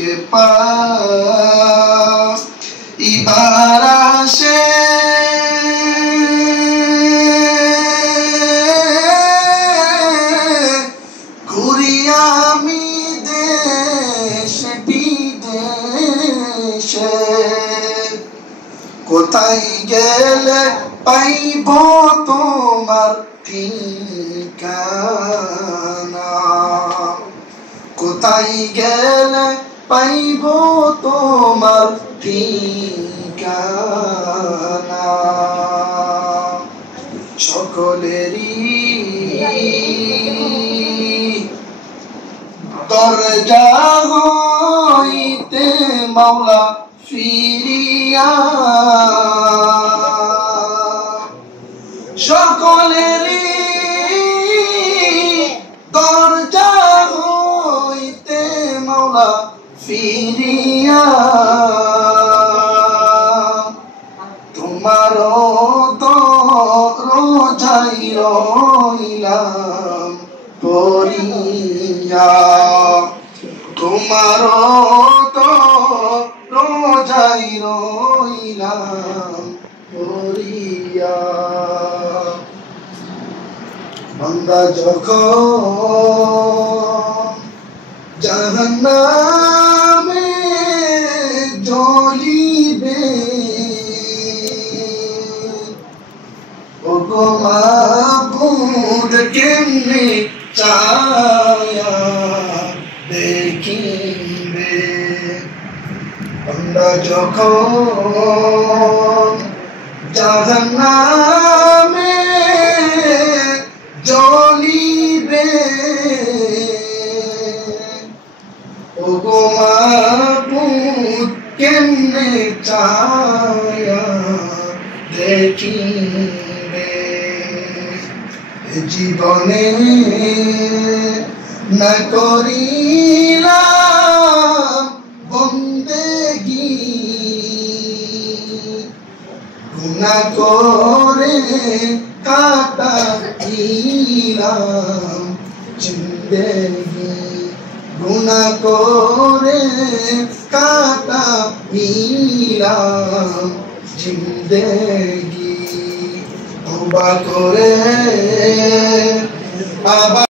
के पास इबारा से कुरियामी देश विदेशे কোথায় গেলে পাইব তোমার ঠিকানা কোথায় গেলে পাইব তোমার ঠিকানা সকলেরই দরজা হইতে মাওলা ফিরিয়া সকলেরই দরজা হইতে মাওলা ফিরিয়া তোমার রোজাই রইলাম পড়িয়া তোমার রোজাই রইলাম পড়িয়া বান্দা যখন জাহান্নামে জ্বলিবে ওগো মাবুদ কেমনে চায়া দেখিবে বান্দা যখন জাহান্নামে জ্বলিবে ওগো মাবুদ কেমনে চায়া দেখিবে জীবনে না করিলাম বন্দেগি গুনাহ করে কাটাইলাম জিন্দেগি গুনাহ করে কাটাইলাম জিন্দেগি তওবা করে আবার